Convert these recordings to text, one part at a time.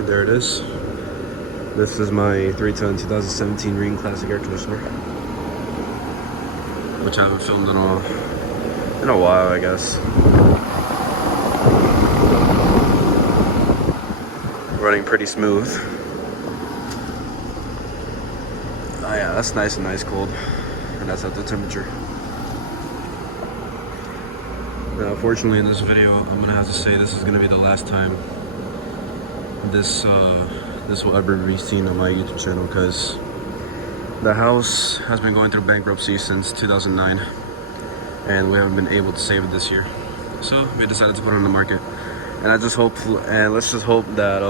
Alright, there it is. This is my 310 2017 Rheem Classic air conditioner, which I haven't filmed in a while, I guess. Running pretty smooth. Oh yeah, that's nice and ice cold, and that's at the temperature. Now, fortunately, in this video, I'm gonna have to say this is gonna be the last time this will ever be seen on my YouTube channel, because the house has been going through bankruptcy since 2009, and we haven't been able to save it this year. So we decided to put it on the market, and let's just hope that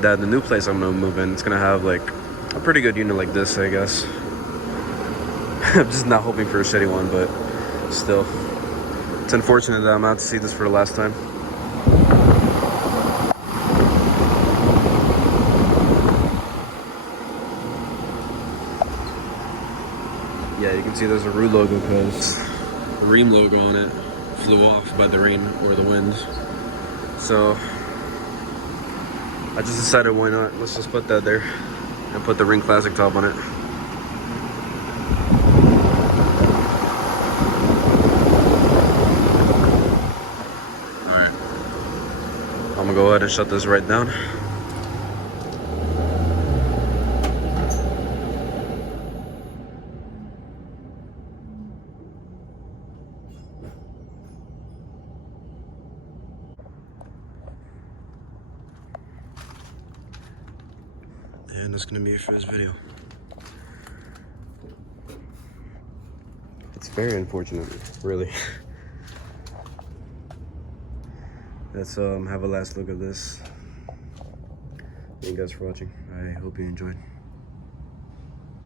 that the new place I'm gonna move in, it's gonna have like a pretty good unit like this, I guess. I'm just not hoping for a shitty one, but still, it's unfortunate that I'm about to see this for the last time. Yeah, you can see there's a Rue logo because the Rheem logo on it flew off by the rain or the wind. So I just decided, why not? Let's just put that there and put the Rheem Classic top on it. Alright, I'm gonna go ahead and shut this right down. And that's gonna be it for this video. It's very unfortunate, really. Let's have a last look at this. Thank you guys for watching. I hope you enjoyed.